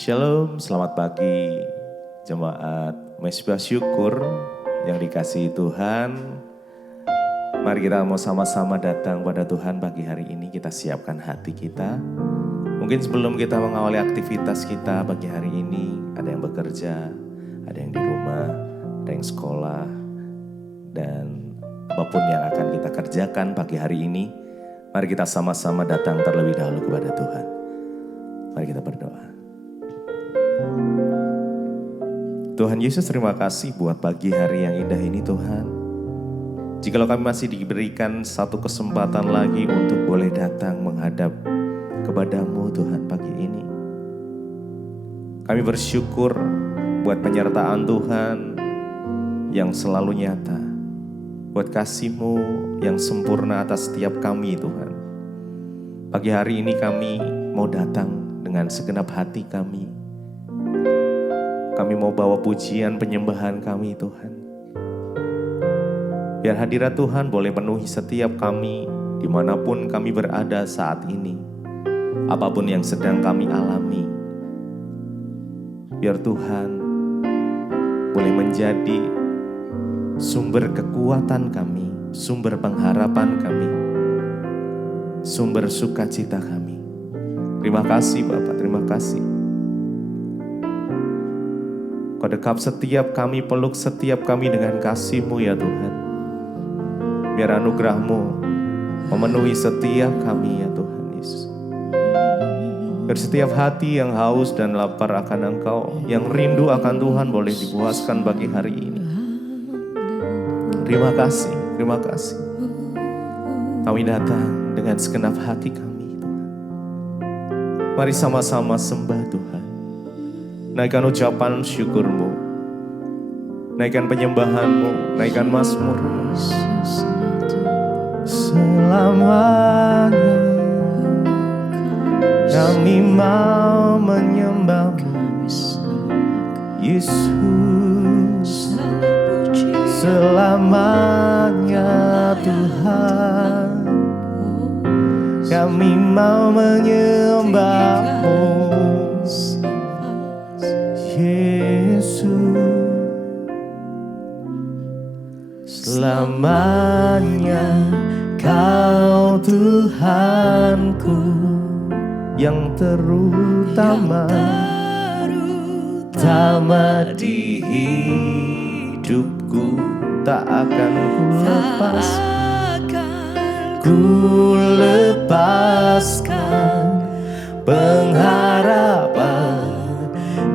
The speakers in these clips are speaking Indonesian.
Shalom, selamat pagi jemaat Mesbah Syukur yang dikasihi Tuhan. Mari kita mau sama-sama datang pada Tuhan pagi hari ini, kita siapkan hati kita. Mungkin sebelum kita mengawali aktivitas kita pagi hari ini, ada yang bekerja, ada yang di rumah, ada yang sekolah, dan apapun yang akan kita kerjakan pagi hari ini, mari kita sama-sama datang terlebih dahulu kepada Tuhan. Mari kita berdoa. Tuhan Yesus, terima kasih buat pagi hari yang indah ini Tuhan. Jikalau kami masih diberikan satu kesempatan lagi untuk boleh datang menghadap kepadamu Tuhan pagi ini. Kami bersyukur buat penyertaan Tuhan yang selalu nyata. Buat kasih-Mu yang sempurna atas setiap kami Tuhan. Pagi hari ini kami mau datang dengan segenap hati kami. Kami mau bawa pujian penyembahan kami Tuhan. Biar hadirat Tuhan boleh penuhi setiap kami dimanapun kami berada saat ini. Apapun yang sedang kami alami. Biar Tuhan boleh menjadi sumber kekuatan kami, sumber pengharapan kami, sumber sukacita kami. Terima kasih Bapak, terima kasih. Kau dekap setiap kami, peluk setiap kami dengan kasih-Mu ya Tuhan. Biar anugerah-Mu memenuhi setiap kami ya Tuhan Yesus. Biar setiap hati yang haus dan lapar akan Engkau, yang rindu akan Tuhan boleh dipuaskan bagi hari ini. Terima kasih, terima kasih. Kami datang dengan segenap hati kami Tuhan. Mari sama-sama sembah Tuhan. Naikkan ucapan syukur-Mu, naikkan penyembahan-Mu, naikkan mazmur. Selamanya kami mau menyembah-Mu Yesus. Selamanya Tuhan kami mau menyembah-Mu Yesus. Selamanya Kau Tuhanku yang terutama di hidupku, tak akan ku lepaskan pengharapan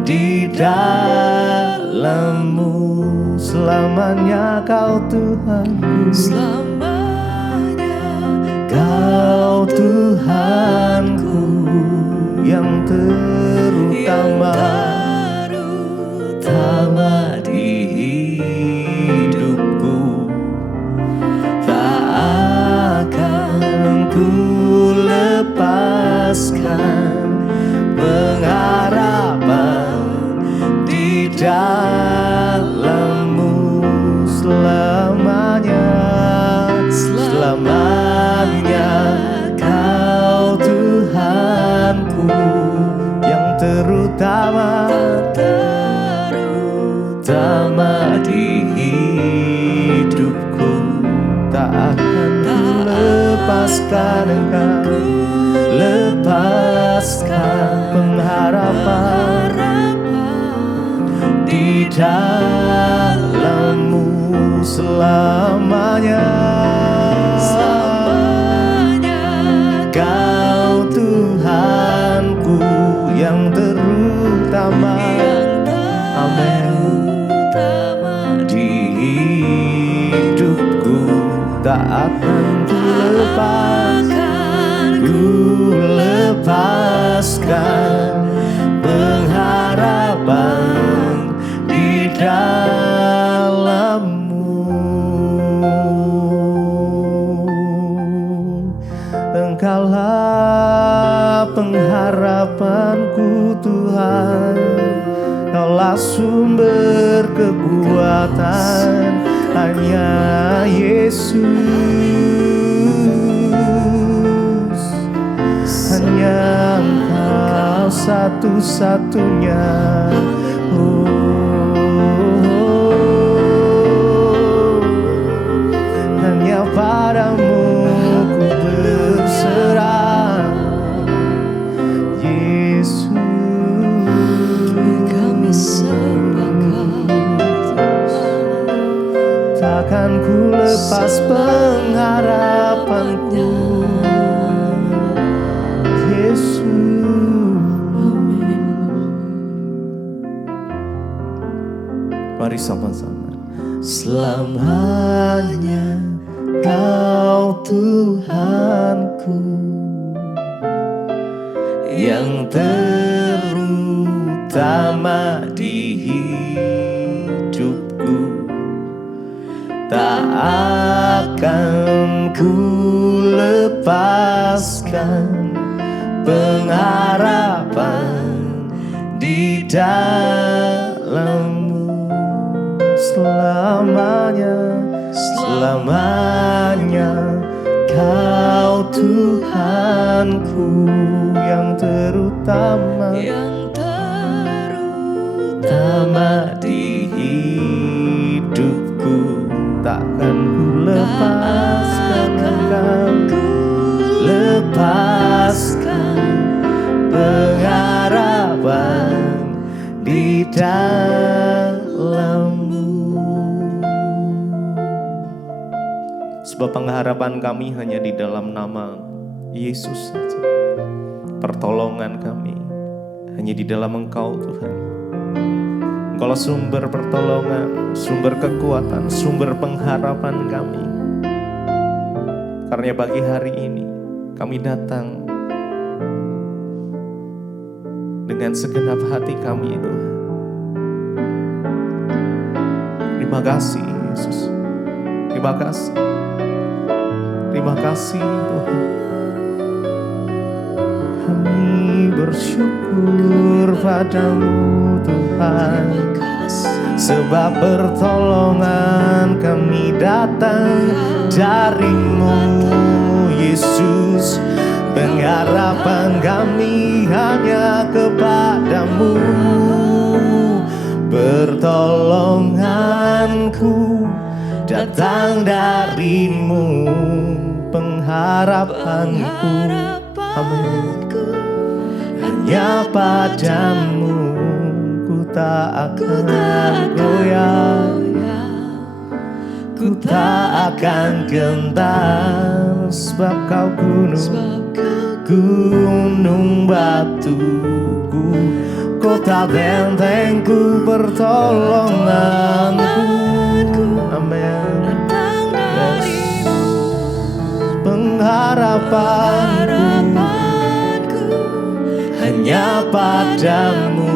di dalam-Mu. Selamanya Kau Tuhanku, selamanya Kau Tuhanku yang terutama di hidupku, tak akan ku lepaskan pengharapan di dalam-Mu. Selamanya, selamanya Kau Tuhanku yang terutama di hidupku, tak akan ku lepaskan Engkau, lepaskan pengharapan di dalam-Mu. Selamanya, selamanya Kau Tuhanku yang terutama, amin, di hidupku, tak akan ku lepaskan pengharapan di dalam-Mu. Engkaulah pengharapanku Tuhan, Kaulah sumber kekuatan, hanya Yesus, hanya Engkau satu-satunya. Hanya padamu ku berserah, Yesus. Kami sepakat, Takkan ku lepas pengharapanku, Yesus. Mari sama-sama. Selamanya Kau Tuhanku, yang terutama di hidupku. Tak akan ku lepaskan pengharapan di dalam-Mu. Selamanya, selamanya Kau Tuhanku, yang terutama, di hidupku. Takkan ku lepaskan Engkau, lepaskan pengharapan di dalam-Mu. Sebab pengharapan kami hanya di dalam nama Yesus saja. Pertolongan kami hanya di dalam Engkau, Tuhan. Engkaulah sumber pertolongan, sumber kekuatan, sumber pengharapan kami. Karena pagi hari ini kami datang dengan segenap hati kami, Tuhan. Terima kasih, Yesus. Terima kasih. Terima kasih, Tuhan. Kami bersyukur padamu, Tuhan, sebab pertolongan kami datang dari-Mu, Yesus. Pengharapan kami hanya kepadamu. Pertolonganku datang dari-Mu, pengharapanku, amin, hanya padamu. Ku tak akan goyah, ku tak akan gentar, sebab Kau gunung batuku, kota bentengku, pertolonganku, amin. Yes. Pengharapanku hanya padamu,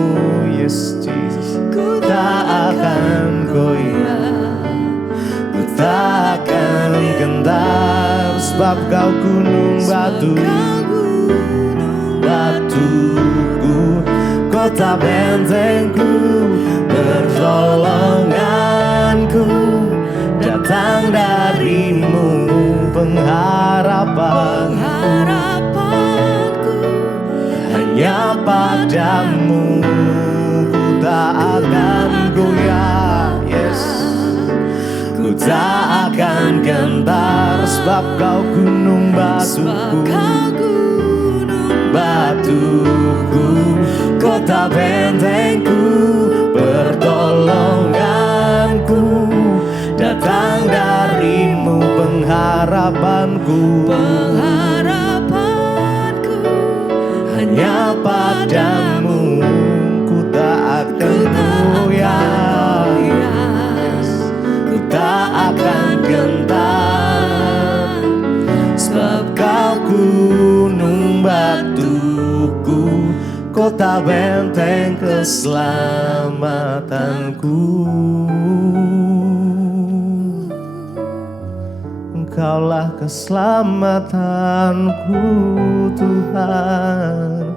yes Jesus. Ku tak akan goyah, ku tak akan gentar, sebab Kau gunung batuku, kota bentengku, pertolonganku datang dari-Mu, pengharapanku hanya padamu. Ku tak akan goyah, yes, ku tak akan gentar, sebab Kau gunung batuku, kota bentengku, pertolonganku datang dari-Mu, pengharapanku hanya padamu. Ku tak akan goyah, ku tak akan gentar, sebab Kau gunung batuku, kota benteng keselamatanku. Engkaulah keselamatanku, Tuhan.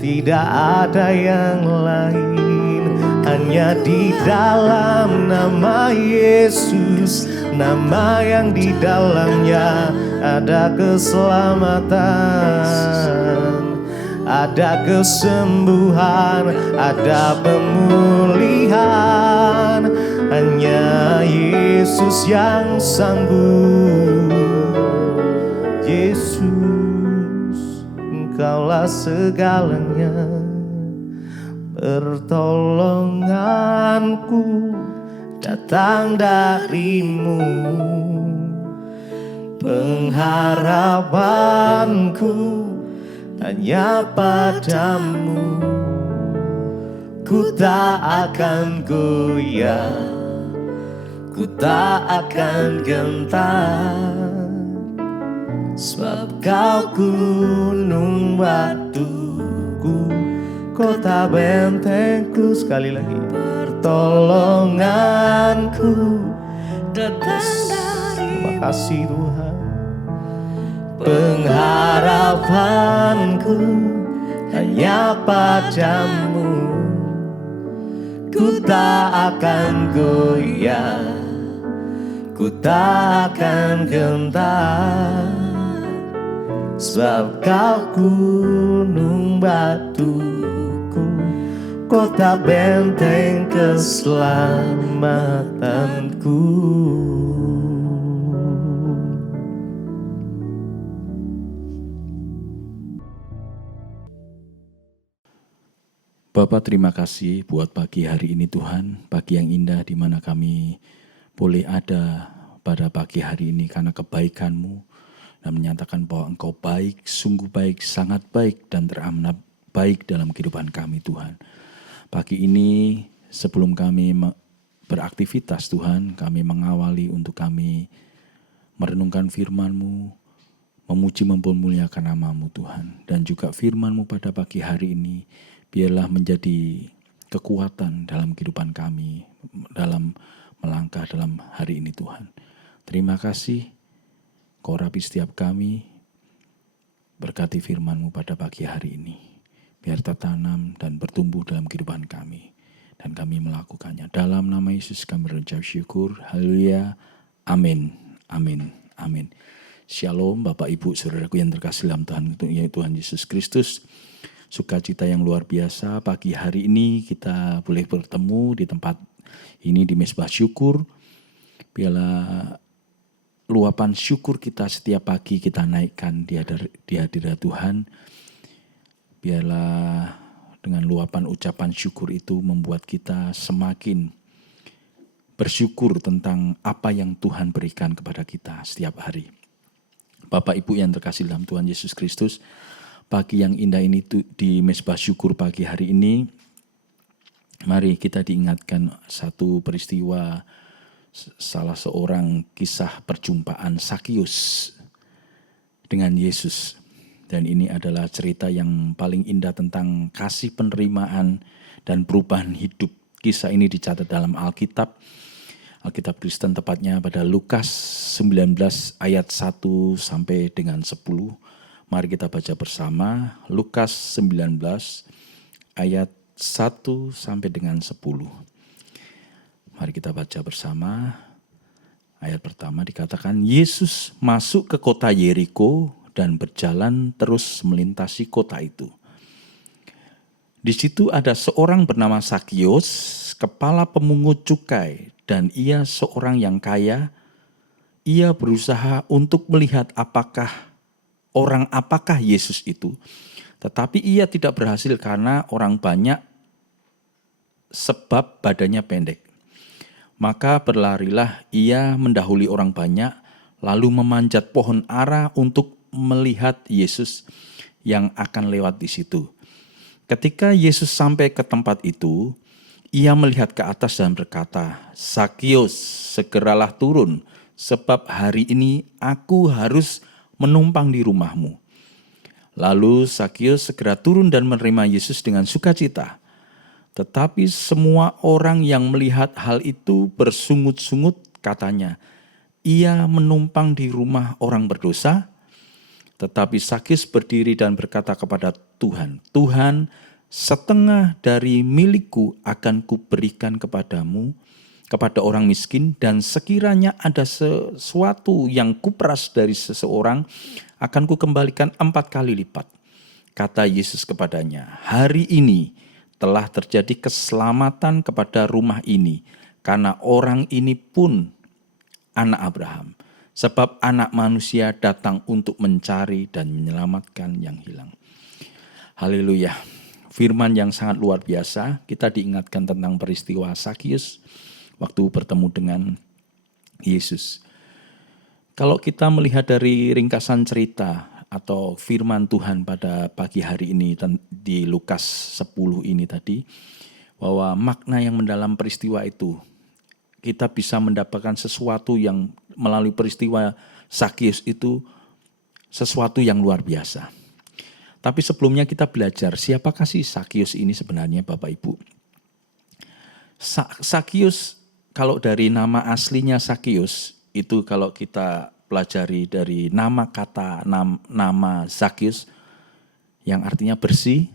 Tidak ada yang lain, hanya di dalam nama Yesus, nama yang di dalamnya ada keselamatan. ada kesembuhan, ada pemulihan. Hanya Yesus yang sanggup. Yesus, Engkaulah segalanya. Pertolonganku datang darimu, pengharapanku hanya padamu. Ku tak akan goyah, ku tak akan gentar, sebab Kau gunung batuku, kota bentengku. Sekali lagi, pertolonganku datang dari. Terima kasih Tuhan. Pengharapanku hanya padamu, ku tak akan goyah, ku tak akan gentar, sebab Kau gunung batuku, kota benteng keselamatanku. Bapak, terima kasih buat pagi hari ini Tuhan, pagi yang indah di mana kami boleh ada pada pagi hari ini karena kebaikan-Mu dan menyatakan bahwa Engkau baik, sungguh baik, sangat baik dan teramat baik dalam kehidupan kami Tuhan. Pagi ini sebelum kami beraktivitas Tuhan, kami mengawali untuk kami merenungkan firman-Mu, memuji mempermuliakan nama-Mu Tuhan, dan juga firman-Mu pada pagi hari ini biarlah menjadi kekuatan dalam kehidupan kami, dalam melangkah dalam hari ini Tuhan. Terima kasih, Kau rapi setiap kami, berkati firman-Mu pada pagi hari ini. Biar tertanam dan bertumbuh dalam kehidupan kami, dan kami melakukannya. Dalam nama Yesus kami berucap syukur, haleluya, amin, amin, amin. Shalom Bapak Ibu Saudaraku yang terkasih dalam Tuhan Yesus Kristus. Sukacita yang luar biasa pagi hari ini kita boleh bertemu di tempat ini di Mezbah Syukur. Biarlah luapan syukur kita setiap pagi kita naikkan di hadirat Tuhan. Biarlah dengan luapan ucapan syukur itu membuat kita semakin bersyukur tentang apa yang Tuhan berikan kepada kita setiap hari. Bapak Ibu yang terkasih dalam Tuhan Yesus Kristus, pagi yang indah ini di Mezbah Syukur pagi hari ini, mari kita diingatkan satu peristiwa, salah seorang kisah perjumpaan Zakius dengan Yesus. Dan ini adalah cerita yang paling indah tentang kasih penerimaan dan perubahan hidup. Kisah ini dicatat dalam Alkitab Kristen, tepatnya pada Lukas 19 ayat 1 sampai dengan 10. Mari kita baca bersama Lukas 19 ayat 1 sampai dengan 10. Mari kita baca bersama. Ayat pertama dikatakan, Yesus masuk ke kota Yeriko dan berjalan terus melintasi kota itu. Di situ ada seorang bernama Zakius, kepala pemungut cukai, dan ia seorang yang kaya. Ia berusaha untuk melihat apakah Yesus itu, tetapi ia tidak berhasil karena orang banyak sebab badannya pendek. Maka berlarilah ia mendahului orang banyak, lalu memanjat pohon ara untuk melihat Yesus yang akan lewat di situ. Ketika Yesus sampai ke tempat itu, ia melihat ke atas dan berkata, Zakius, segeralah turun, sebab hari ini aku harus menumpang di rumahmu. Lalu Zakius segera turun dan menerima Yesus dengan sukacita. Tetapi semua orang yang melihat hal itu bersungut-sungut, katanya, ia menumpang di rumah orang berdosa. Tetapi Zakius berdiri dan berkata kepada Tuhan, Tuhan, setengah dari milikku akan kuberikan kepadamu, kepada orang miskin, dan sekiranya ada sesuatu yang kuperas dari seseorang, akan kukembalikan 4 kali lipat. Kata Yesus kepadanya, "Hari ini telah terjadi keselamatan kepada rumah ini, karena orang ini pun anak Abraham. Sebab anak manusia datang untuk mencari dan menyelamatkan yang hilang." Haleluya. Firman yang sangat luar biasa. Kita diingatkan tentang peristiwa Sakius waktu bertemu dengan Yesus. Kalau kita melihat dari ringkasan cerita atau firman Tuhan pada pagi hari ini di Lukas 10 ini tadi, bahwa makna yang mendalam peristiwa itu, kita bisa mendapatkan sesuatu yang melalui peristiwa Sakius itu, sesuatu yang luar biasa. Tapi sebelumnya kita belajar, siapakah sih Sakius ini sebenarnya Bapak Ibu? Sakius, kalau dari nama aslinya Sakius, itu kalau kita pelajari dari nama kata nama Sakius, yang artinya bersih,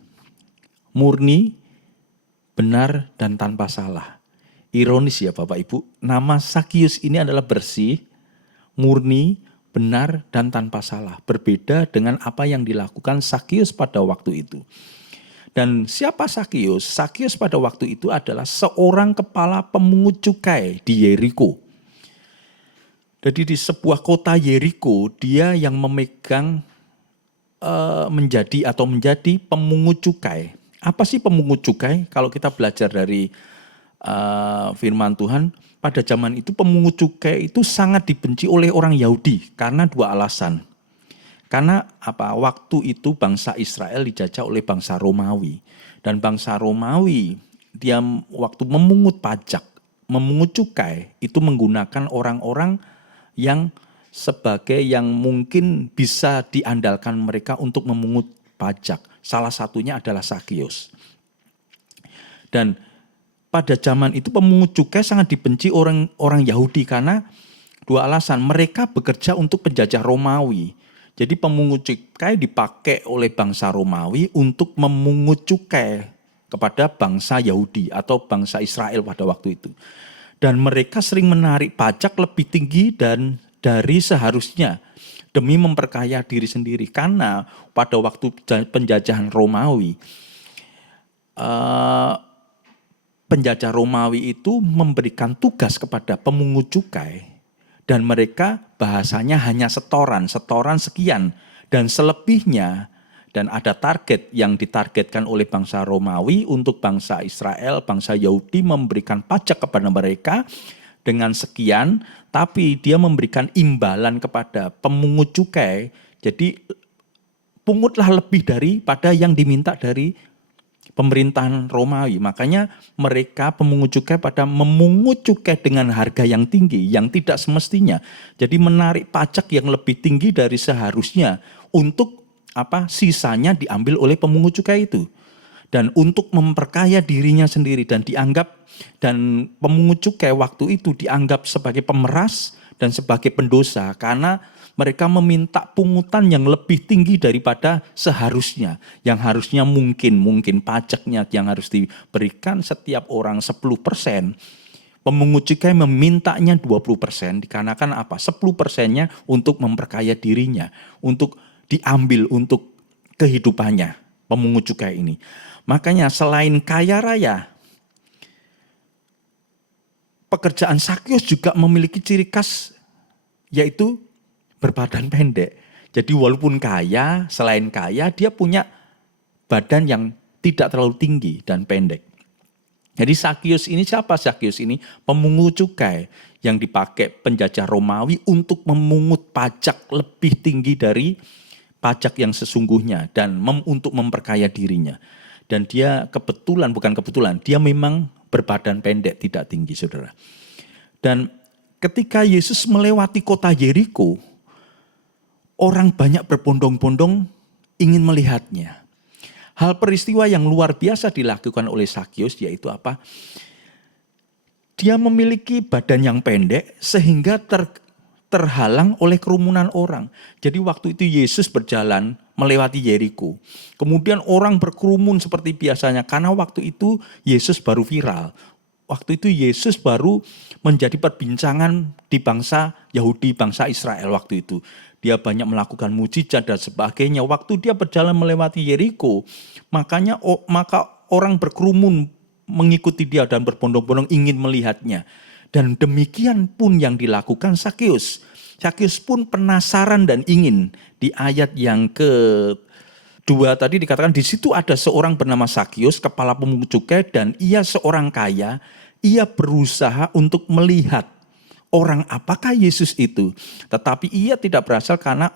murni, benar, dan tanpa salah. Ironis ya Bapak Ibu, nama Sakius ini adalah bersih, murni, benar, dan tanpa salah. Berbeda dengan apa yang dilakukan Sakius pada waktu itu. Dan siapa Sakius? Sakius pada waktu itu adalah seorang kepala pemungut cukai di Yeriko. Jadi di sebuah kota Yeriko, dia yang memegang menjadi pemungut cukai. Apa sih pemungut cukai? Kalau kita belajar dari firman Tuhan, pada zaman itu pemungut cukai itu sangat dibenci oleh orang Yahudi karena dua alasan. Karena waktu itu bangsa Israel dijajah oleh bangsa Romawi, dan bangsa Romawi dia waktu memungut pajak, memungut cukai itu menggunakan orang-orang yang sebagai yang mungkin bisa diandalkan mereka untuk memungut pajak. Salah satunya adalah Sakius. Dan pada zaman itu pemungut cukai sangat dibenci orang Yahudi karena dua alasan. Mereka bekerja untuk penjajah Romawi. Jadi pemungut cukai dipakai oleh bangsa Romawi untuk memungut cukai kepada bangsa Yahudi atau bangsa Israel pada waktu itu. Dan mereka sering menarik pajak lebih tinggi dan dari seharusnya demi memperkaya diri sendiri. Karena pada waktu penjajahan Romawi, penjajah Romawi itu memberikan tugas kepada pemungut cukai dan mereka bahasanya hanya setoran sekian dan selebihnya, dan ada target yang ditargetkan oleh bangsa Romawi untuk bangsa Israel, bangsa Yahudi memberikan pajak kepada mereka dengan sekian, tapi dia memberikan imbalan kepada pemungut cukai. Jadi pungutlah lebih daripada yang diminta dari pemerintahan Romawi. Makanya mereka pemungut cukai pada memungut cukai dengan harga yang tinggi, yang tidak semestinya. Jadi menarik pajak yang lebih tinggi dari seharusnya untuk sisanya diambil oleh pemungut cukai itu. Dan untuk memperkaya dirinya sendiri dan pemungut cukai waktu itu dianggap sebagai pemeras dan sebagai pendosa karena mereka meminta pungutan yang lebih tinggi daripada seharusnya. Yang harusnya mungkin pajaknya yang harus diberikan setiap orang 10%. Pemungut cukai memintanya 20%, dikarenakan 10%-nya untuk memperkaya dirinya, untuk diambil untuk kehidupannya, pemungut cukai ini. Makanya selain kaya raya, pekerjaan Sakius juga memiliki ciri khas, yaitu berbadan pendek. Jadi walaupun kaya, selain kaya, dia punya badan yang tidak terlalu tinggi dan pendek. Jadi Sakius ini siapa? Sakius ini pemungut cukai yang dipakai penjajah Romawi untuk memungut pajak lebih tinggi dari pajak yang sesungguhnya dan untuk memperkaya dirinya. Dan dia bukan kebetulan, dia memang berbadan pendek, tidak tinggi, saudara. Dan ketika Yesus melewati kota Yeriko, orang banyak berbondong-bondong ingin melihatnya. Hal peristiwa yang luar biasa dilakukan oleh Sakius yaitu dia memiliki badan yang pendek sehingga terhalang oleh kerumunan orang. Jadi waktu itu Yesus berjalan melewati Yeriko. Kemudian orang berkerumun seperti biasanya karena waktu itu Yesus baru viral. waktu itu Yesus baru menjadi perbincangan di bangsa Yahudi, bangsa Israel waktu itu. Dia banyak melakukan mujizat dan sebagainya. Waktu dia berjalan melewati Yeriko, maka orang berkerumun mengikuti dia dan berbondong-bondong ingin melihatnya. Dan demikian pun yang dilakukan Sakeus. Sakeus pun penasaran dan ingin. Di ayat yang kedua tadi dikatakan di situ ada seorang bernama Sakeus, kepala pemungut cukai, dan ia seorang kaya. Ia berusaha untuk melihat orang apakah Yesus itu. Tetapi ia tidak berasal karena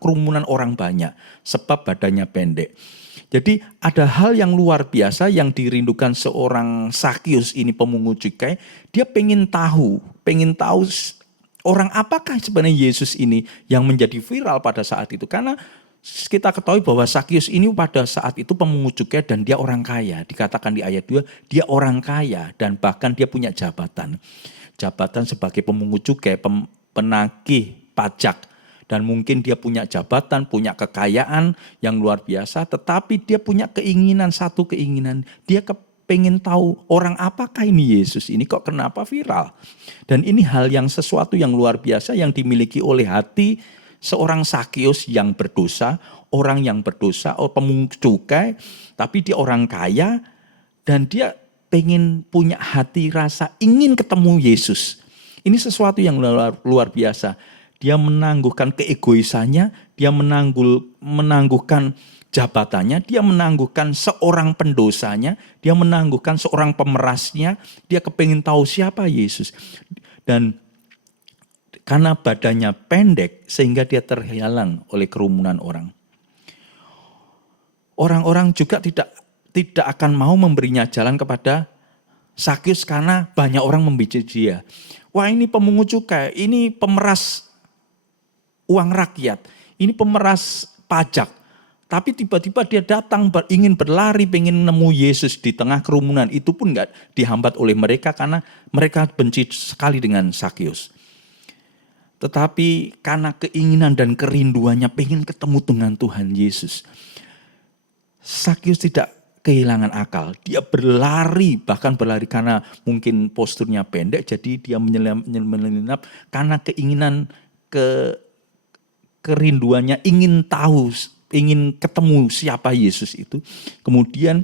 kerumunan orang banyak, sebab badannya pendek. Jadi ada hal yang luar biasa yang dirindukan seorang Sakeus ini, pemungut cukai. Dia pengen tahu orang apakah sebenarnya Yesus ini yang menjadi viral pada saat itu. Karena kita ketahui bahwa Sakeus ini pada saat itu pemungut cukai dan dia orang kaya. Dikatakan di ayat 2, dia orang kaya dan bahkan dia punya jabatan. Jabatan sebagai pemungut cukai, penagih pajak. Dan mungkin dia punya jabatan, punya kekayaan yang luar biasa. Tetapi dia punya satu keinginan. Dia pengen tahu orang apakah ini Yesus ini, kok kenapa viral. Dan ini hal yang sesuatu yang luar biasa yang dimiliki oleh hati seorang Sakeus yang berdosa, orang yang berdosa, pemungut cukai, tapi dia orang kaya dan dia pengen punya hati rasa ingin ketemu Yesus. Ini sesuatu yang luar biasa. Dia menangguhkan keegoisannya, dia menangguhkan jabatannya, dia menangguhkan seorang pendosanya, dia menangguhkan seorang pemerasnya, dia kepingin tahu siapa Yesus. Dan karena badannya pendek sehingga dia terhalang oleh kerumunan orang. Orang-orang juga tidak akan mau memberinya jalan kepada Sakeus karena banyak orang membenci dia. Wah, ini pemungut cukai, ini pemeras uang rakyat, ini pemeras pajak. Tapi tiba-tiba dia datang ingin berlari, pengen nemu Yesus di tengah kerumunan. Itu pun gak dihambat oleh mereka karena mereka benci sekali dengan Sakeus. Tetapi karena keinginan dan kerinduannya pengen ketemu dengan Tuhan Yesus, Sakeus tidak kehilangan akal. Dia bahkan berlari karena mungkin posturnya pendek, jadi dia menyelinap karena keinginan kerinduannya ingin tahu, ingin ketemu siapa Yesus itu. Kemudian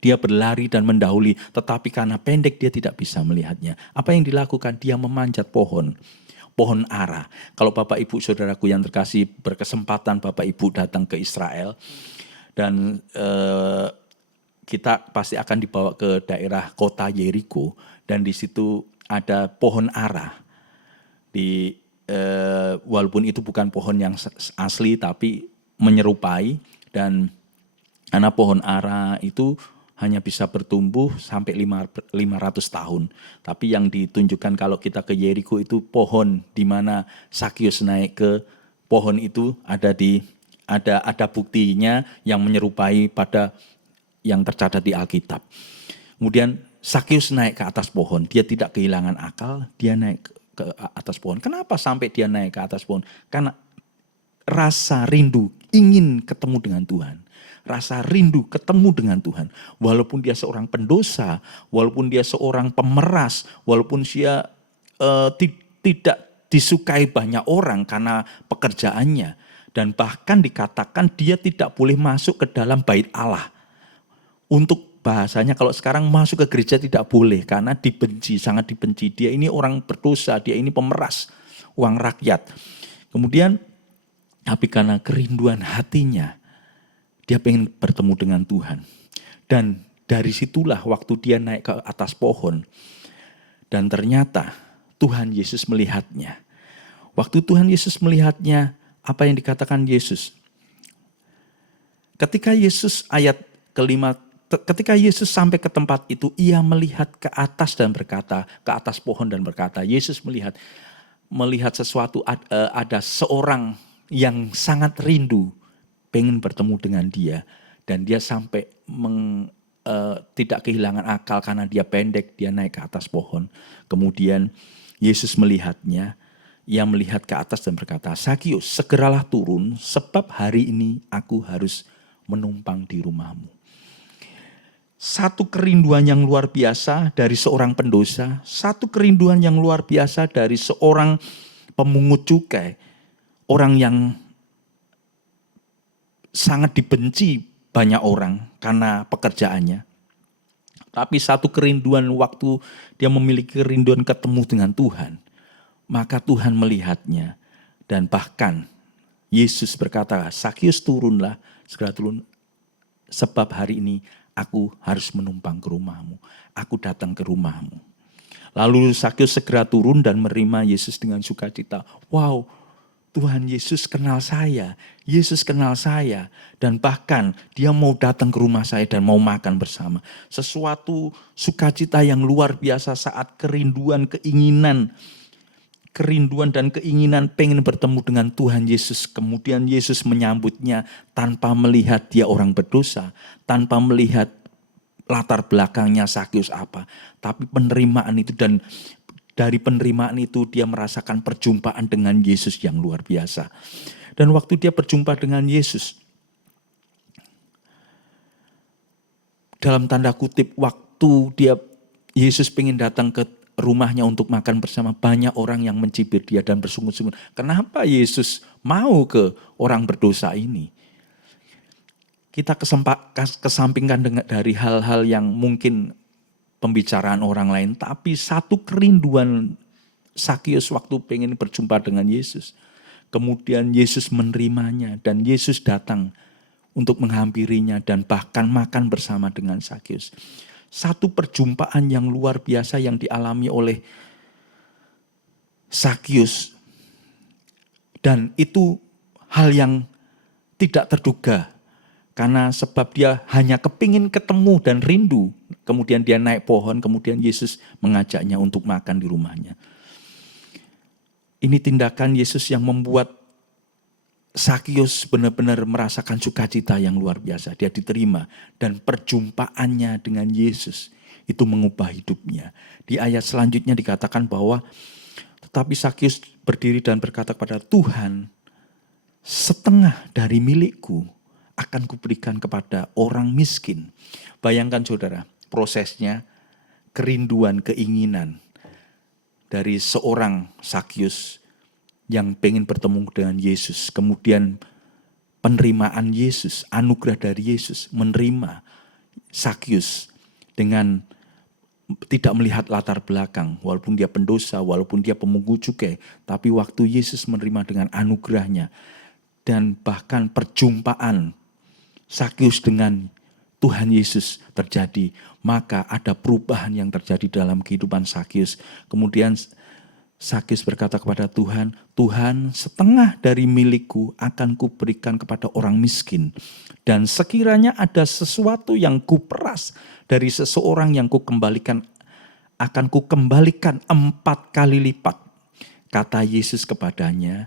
dia berlari dan mendahului, tetapi karena pendek dia tidak bisa melihatnya. Apa yang dilakukan? Dia memanjat pohon ara. Kalau Bapak Ibu Saudaraku yang terkasih berkesempatan Bapak Ibu datang ke Israel dan kita pasti akan dibawa ke daerah kota Yeriko dan di situ ada pohon ara. Walaupun itu bukan pohon yang asli tapi menyerupai, dan karena pohon ara itu hanya bisa bertumbuh sampai 500 tahun. Tapi yang ditunjukkan kalau kita ke Yeriko itu pohon di mana Sakeus naik ke pohon itu ada buktinya yang menyerupai pada yang tercatat di Alkitab. Kemudian Sakeus naik ke atas pohon, dia tidak kehilangan akal, dia naik ke atas pohon. Kenapa sampai dia naik ke atas pohon? Karena rasa rindu ingin ketemu dengan Tuhan. Rasa rindu ketemu dengan Tuhan. Walaupun dia seorang pendosa, walaupun dia seorang pemeras, walaupun dia tidak disukai banyak orang karena pekerjaannya. Dan bahkan dikatakan dia tidak boleh masuk ke dalam bait Allah. Untuk bahasanya kalau sekarang masuk ke gereja tidak boleh karena dibenci, sangat dibenci. Dia ini orang berdosa, dia ini pemeras uang rakyat. Kemudian tapi karena kerinduan hatinya, dia pengen bertemu dengan Tuhan. Dan dari situlah waktu dia naik ke atas pohon. Dan ternyata Tuhan Yesus melihatnya. Waktu Tuhan Yesus melihatnya, apa yang dikatakan Yesus? Ketika Yesus ketika Yesus sampai ke tempat itu, ia melihat ke atas dan berkata, ke atas pohon dan berkata, Yesus melihat sesuatu, ada seorang yang sangat rindu pengen bertemu dengan dia, dan dia sampai tidak kehilangan akal karena dia pendek, dia naik ke atas pohon. Kemudian Yesus melihatnya, ia melihat ke atas dan berkata, Sakeus, segeralah turun sebab hari ini aku harus menumpang di rumahmu. satu kerinduan yang luar biasa dari seorang pendosa, satu kerinduan yang luar biasa dari seorang pemungut cukai, orang yang sangat dibenci banyak orang karena pekerjaannya. Tapi satu kerinduan waktu dia memiliki kerinduan ketemu dengan Tuhan, maka Tuhan melihatnya. Dan bahkan Yesus berkata, Sakius turunlah, segera turun, sebab hari ini aku harus menumpang ke rumahmu. Aku datang ke rumahmu. Lalu Sakius segera turun dan menerima Yesus dengan sukacita. Wow, Tuhan Yesus kenal saya, Yesus kenal saya, dan bahkan dia mau datang ke rumah saya dan mau makan bersama. Sesuatu sukacita yang luar biasa saat kerinduan dan keinginan pengen bertemu dengan Tuhan Yesus. Kemudian Yesus menyambutnya tanpa melihat dia orang berdosa, tanpa melihat latar belakangnya Sakius apa. Tapi penerimaan itu, dan dari penerimaan itu dia merasakan perjumpaan dengan Yesus yang luar biasa. Dan waktu dia berjumpa dengan Yesus, dalam tanda kutip, waktu Yesus pengen datang ke rumahnya untuk makan bersama, banyak orang yang mencibir dia dan bersungut-sungut. Kenapa Yesus mau ke orang berdosa ini? Kita kesampingkan dari hal-hal yang mungkin pembicaraan orang lain, tapi satu kerinduan Sakius waktu pengen berjumpa dengan Yesus. Kemudian Yesus menerimanya dan Yesus datang untuk menghampirinya dan bahkan makan bersama dengan Sakius. Satu perjumpaan yang luar biasa yang dialami oleh Sakius. Dan itu hal yang tidak terduga. Karena sebab dia hanya kepingin ketemu dan rindu. Kemudian dia naik pohon, kemudian Yesus mengajaknya untuk makan di rumahnya. Ini tindakan Yesus yang membuat Sakius benar-benar merasakan sukacita yang luar biasa. Dia diterima dan perjumpaannya dengan Yesus itu mengubah hidupnya. Di ayat selanjutnya dikatakan bahwa tetapi Sakius berdiri dan berkata kepada Tuhan, setengah dari milikku akan kuberikan kepada orang miskin. Bayangkan saudara, prosesnya kerinduan, keinginan dari seorang Sakius yang pengen bertemu dengan Yesus. Kemudian penerimaan Yesus, anugerah dari Yesus, menerima Sakius dengan tidak melihat latar belakang. Walaupun dia pendosa, walaupun dia pemungut cukai. Tapi waktu Yesus menerima dengan anugerahnya. Dan bahkan perjumpaan Sakius dengan Tuhan Yesus terjadi, maka ada perubahan yang terjadi dalam kehidupan Sakius. Kemudian Sakius berkata kepada Tuhan, Tuhan, setengah dari milikku akan kuberikan kepada orang miskin. Dan sekiranya ada sesuatu yang kuperas dari seseorang yang kukembalikan, akan kukembalikan 4 kali lipat. Kata Yesus kepadanya.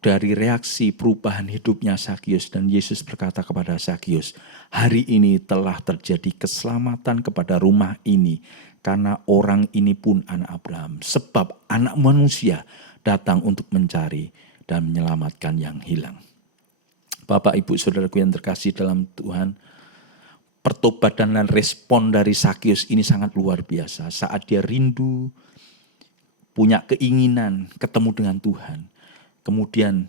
Dari reaksi perubahan hidupnya Sakius, dan Yesus berkata kepada Sakius, hari ini telah terjadi keselamatan kepada rumah ini, karena orang ini pun anak Abraham. Sebab anak manusia datang untuk mencari dan menyelamatkan yang hilang. Bapak, Ibu, Saudaraku yang terkasih dalam Tuhan, pertobatan dan respon dari Sakius ini sangat luar biasa. Saat dia rindu, punya keinginan ketemu dengan Tuhan. Kemudian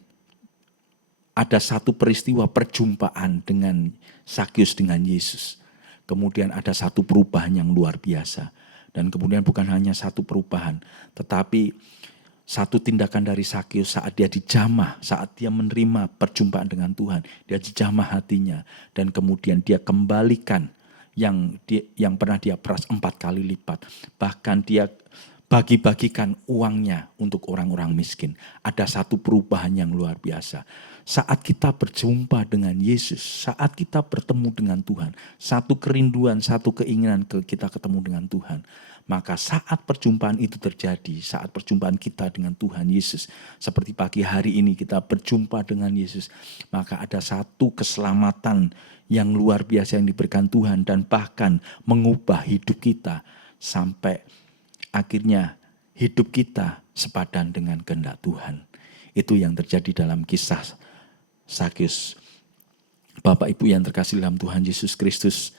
ada satu peristiwa perjumpaan dengan Sakius dengan Yesus. Kemudian ada satu perubahan yang luar biasa. Dan kemudian bukan hanya satu perubahan, tetapi satu tindakan dari Sakius saat dia dijamah, saat dia menerima perjumpaan dengan Tuhan. Dia dijamah hatinya dan kemudian dia kembalikan yang pernah dia peras 4 kali lipat. Bahkan dia bagi-bagikan uangnya untuk orang-orang miskin. Ada satu perubahan yang luar biasa. Saat kita berjumpa dengan Yesus, saat kita bertemu dengan Tuhan, satu kerinduan, satu keinginan kita ketemu dengan Tuhan. Maka saat perjumpaan itu terjadi, saat perjumpaan kita dengan Tuhan Yesus, seperti pagi hari ini kita berjumpa dengan Yesus, maka ada satu keselamatan yang luar biasa yang diberikan Tuhan dan bahkan mengubah hidup kita sampai akhirnya hidup kita sepadan dengan kehendak Tuhan. Itu yang terjadi dalam kisah Sakius. Bapak Ibu yang terkasih dalam Tuhan Yesus Kristus,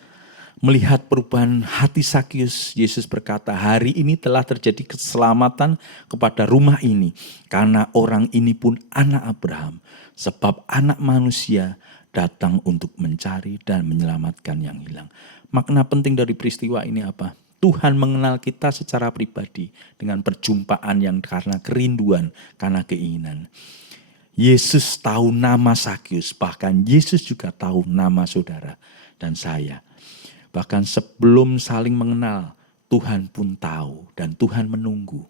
melihat perubahan hati Sakyus, Yesus berkata, hari ini telah terjadi keselamatan kepada rumah ini, karena orang ini pun anak Abraham, sebab anak manusia datang untuk mencari dan menyelamatkan yang hilang. Makna penting dari peristiwa ini apa? Tuhan mengenal kita secara pribadi dengan perjumpaan yang karena kerinduan, karena keinginan. Yesus tahu nama Sakyus, bahkan Yesus juga tahu nama saudara dan saya. Bahkan sebelum saling mengenal, Tuhan pun tahu dan Tuhan menunggu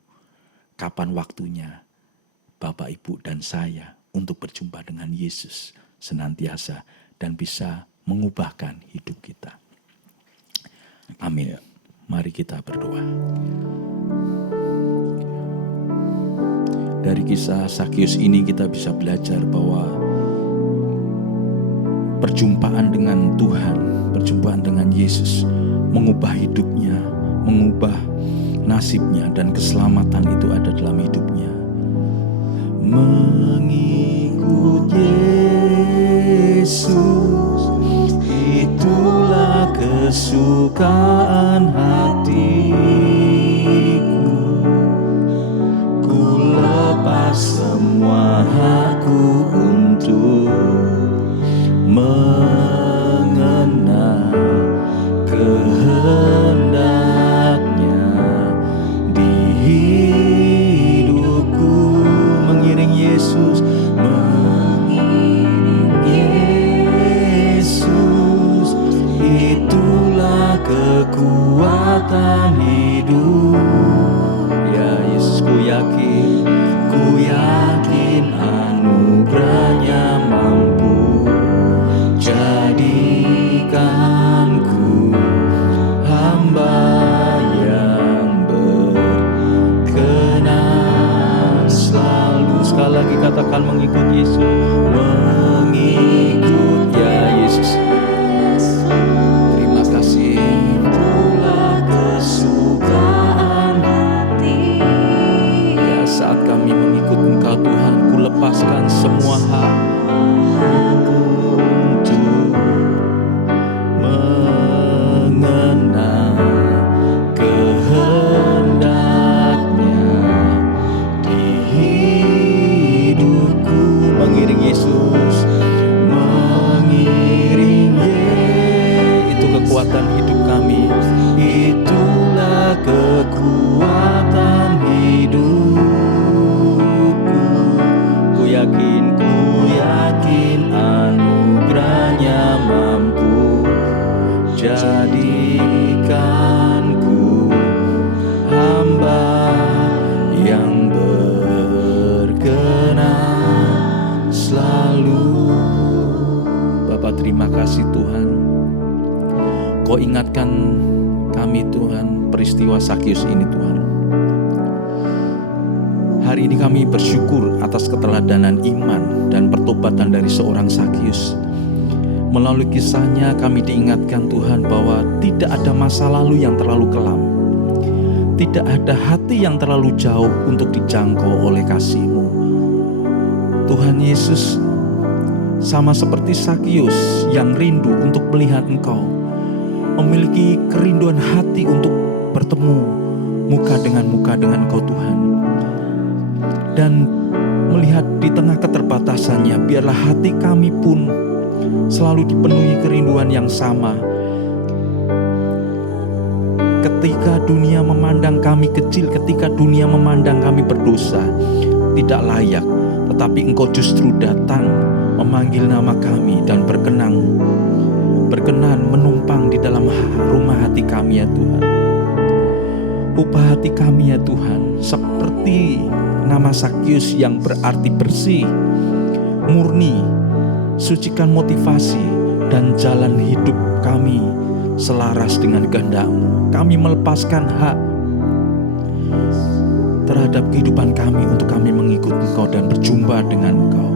kapan waktunya Bapak, Ibu, dan saya untuk berjumpa dengan Yesus senantiasa dan bisa mengubahkan hidup kita. Amin. Mari kita berdoa. Dari kisah Sakyus ini kita bisa belajar bahwa perjumpaan dengan Tuhan, perjumpaan dengan Yesus mengubah hidupnya, mengubah nasibnya, dan keselamatan itu ada dalam hidupnya. Mengikut Yesus, itulah kesukaan hatiku. Ku lepas semua hakku untuk mengenal kehendaknya di hidupku. Mengiring Yesus, itulah kekuatan hidup. Ya Yesus, ku yakin anugerahnya mampu jadikanku hamba yang berkenan selalu. Sekali lagi katakan, mengikut Yesus, mengikut ya Yesus. Terima kasih. Itulah kesukaan hati. Ya, saat kami mengikut Engkau Tuhan, ku lepaskan semua hak untuk mengenal kehendaknya di hidupku. Mengiring Yesus, mengiring itu kekuatan hidup kami. Itulah kekuatan hidupku. Ku yakin anugerahnya mampu jadikanku hamba yang berkenan selalu. Bapak, terima kasih Tuhan. Kau ingatkan kami Tuhan peristiwa Sakyus ini Tuhan. Hari ini kami bersyukur atas keteladanan iman dan pertobatan dari seorang Sakyus. Melalui kisahnya kami diingatkan Tuhan bahwa tidak ada masa lalu yang terlalu kelam. Tidak ada hati yang terlalu jauh untuk dijangkau oleh kasih-Mu. Tuhan Yesus, sama seperti Sakyus yang rindu untuk melihat Engkau, memiliki kerinduan hati untuk bertemu muka dengan Engkau Tuhan. Dan melihat di tengah keterbatasannya, biarlah hati kami pun selalu dipenuhi kerinduan yang sama. Ketika dunia memandang kami kecil, ketika dunia memandang kami berdosa, tidak layak, tetapi Engkau justru datang memanggil nama kami dan berkenan menumpang di dalam rumah hati kami ya Tuhan. Ubah hati kami ya Tuhan, seperti nama Sakyus yang berarti bersih, murni. Sucikan motivasi dan jalan hidup kami selaras dengan kehendak-Mu. Kami melepaskan hak terhadap kehidupan kami untuk kami mengikut Engkau dan berjumpa dengan Engkau.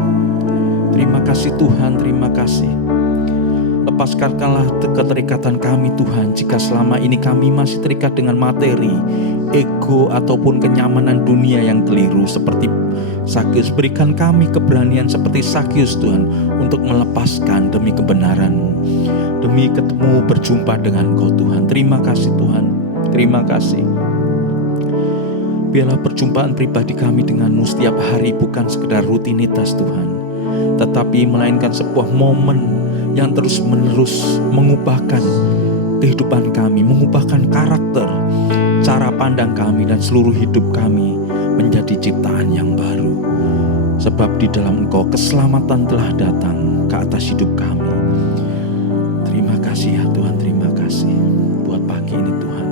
Terima kasih Tuhan, terima kasih. Lepaskanlah keterikatan kami Tuhan, jika selama ini kami masih terikat dengan materi, ego ataupun kenyamanan dunia yang keliru seperti Sakyus. Berikan kami keberanian seperti Sakyus Tuhan, untuk melepaskan demi kebenaran-Mu, demi ketemu berjumpa dengan Engkau Tuhan. Terima kasih Tuhan, terima kasih. Biarlah perjumpaan pribadi kami denganmu setiap hari bukan sekedar rutinitas Tuhan, tetapi melainkan sebuah momen yang terus-menerus mengubahkan kehidupan kami, mengubahkan karakter, cara pandang kami dan seluruh hidup kami menjadi ciptaan yang baru. Sebab di dalam Engkau keselamatan telah datang ke atas hidup kami. Terima kasih ya Tuhan, terima kasih buat pagi ini Tuhan.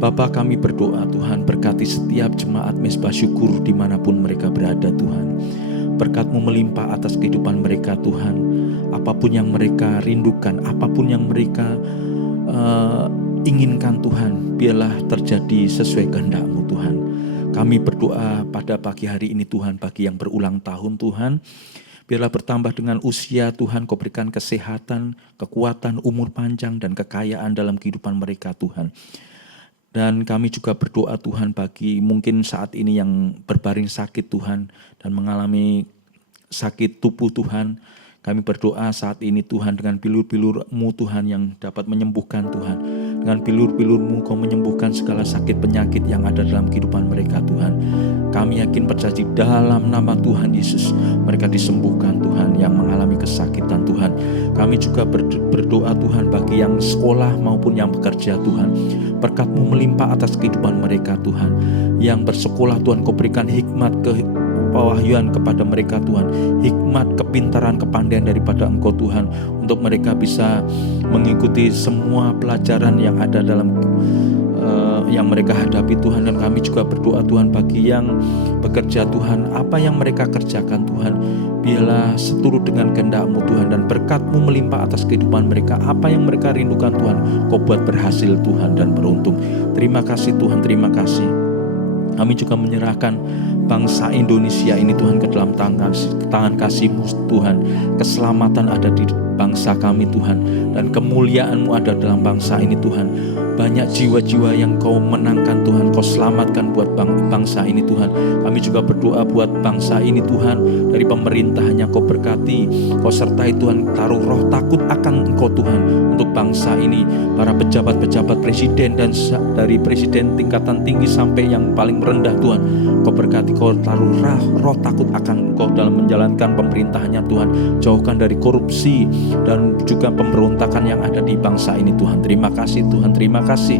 Bapa, kami berdoa Tuhan, berkati setiap jemaat Mezbah Syukur dimanapun mereka berada Tuhan. Berkat-Mu melimpah atas kehidupan mereka Tuhan. Apapun yang mereka rindukan, apapun yang mereka inginkan Tuhan, biarlah terjadi sesuai kehendak-Mu Tuhan. Kami berdoa pada pagi hari ini Tuhan, bagi yang berulang tahun Tuhan, biarlah bertambah dengan usia Tuhan, Kau berikan kesehatan, kekuatan, umur panjang dan kekayaan dalam kehidupan mereka Tuhan. Dan kami juga berdoa Tuhan bagi mungkin saat ini yang berbaring sakit Tuhan dan mengalami sakit tubuh Tuhan. Kami berdoa saat ini Tuhan dengan bilur-bilur-Mu Tuhan yang dapat menyembuhkan Tuhan. Dengan bilur-bilur-Mu Kau menyembuhkan segala sakit penyakit yang ada dalam kehidupan mereka Tuhan. Kami yakin percaya di dalam nama Tuhan Yesus mereka disembuhkan Tuhan yang mengalami kesakitan Tuhan. Kami juga berdoa Tuhan bagi yang sekolah maupun yang bekerja Tuhan. Berkat-Mu melimpah atas kehidupan mereka Tuhan. Yang bersekolah Tuhan Kau berikan hikmat pewahyuan kepada mereka Tuhan, hikmat, kepintaran, kepandaian daripada Engkau Tuhan, untuk mereka bisa mengikuti semua pelajaran yang ada dalam yang mereka hadapi Tuhan. Dan kami juga berdoa Tuhan bagi yang bekerja Tuhan, apa yang mereka kerjakan Tuhan, biarlah seturut dengan kehendak-Mu Tuhan, dan berkat-Mu melimpah atas kehidupan mereka. Apa yang mereka rindukan Tuhan, Kau buat berhasil Tuhan dan beruntung. Terima kasih Tuhan, terima kasih. Kami juga menyerahkan bangsa Indonesia ini Tuhan ke dalam tangan kasih-Mu Tuhan. Keselamatan ada di bangsa kami Tuhan, dan kemuliaan-Mu ada dalam bangsa ini Tuhan. Banyak jiwa-jiwa yang Kau menangkan Tuhan, Kau selamatkan buat bangsa ini Tuhan. Kami juga berdoa buat bangsa ini Tuhan, dari pemerintahannya Kau berkati, Kau sertai Tuhan, taruh roh takut akan Engkau Tuhan untuk bangsa ini. Para pejabat-pejabat presiden dan dari presiden tingkatan tinggi sampai yang paling rendah Tuhan, Kau berkati, Kau taruh roh takut akan Engkau dalam menjalankan pemerintahannya Tuhan. Jauhkan dari korupsi dan juga pemberontakan yang ada di bangsa ini Tuhan. Terima kasih Tuhan, terima kasih.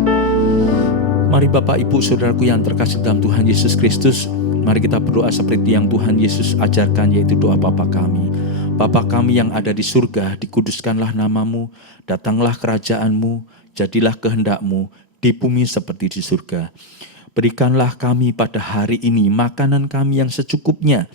Mari Bapak Ibu Saudaraku yang terkasih dalam Tuhan Yesus Kristus, mari kita berdoa seperti yang Tuhan Yesus ajarkan, yaitu doa Bapa kami. Bapa kami yang ada di surga, dikuduskanlah nama-Mu, datanglah kerajaan-Mu, jadilah kehendak-Mu di bumi seperti di surga. Berikanlah kami pada hari ini makanan kami yang secukupnya,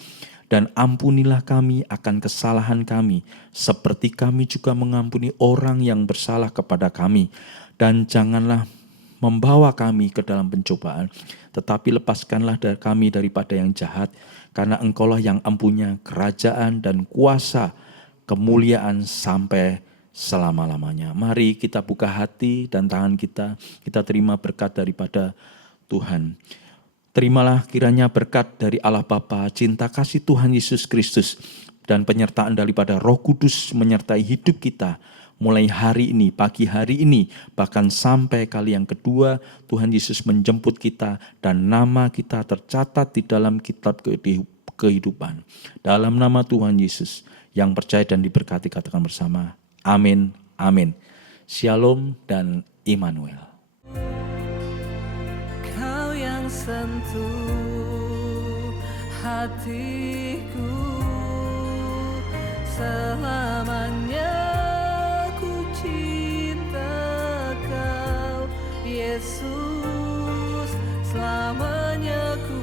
dan ampunilah kami akan kesalahan kami, seperti kami juga mengampuni orang yang bersalah kepada kami. Dan janganlah membawa kami ke dalam pencobaan, tetapi lepaskanlah kami daripada yang jahat, karena Engkaulah yang empunya kerajaan dan kuasa, kemuliaan sampai selama-lamanya. Mari kita buka hati dan tangan kita terima berkat daripada Tuhan. Terimalah kiranya berkat dari Allah Bapa, cinta kasih Tuhan Yesus Kristus, dan penyertaan daripada Roh Kudus menyertai hidup kita mulai hari ini, pagi hari ini, bahkan sampai kali yang kedua Tuhan Yesus menjemput kita dan nama kita tercatat di dalam kitab kehidupan. Dalam nama Tuhan Yesus, yang percaya dan diberkati katakan bersama, amin, amin. Shalom dan Immanuel. Kau yang sentuh hatiku, selamanya ku cinta Kau Yesus, selamanya ku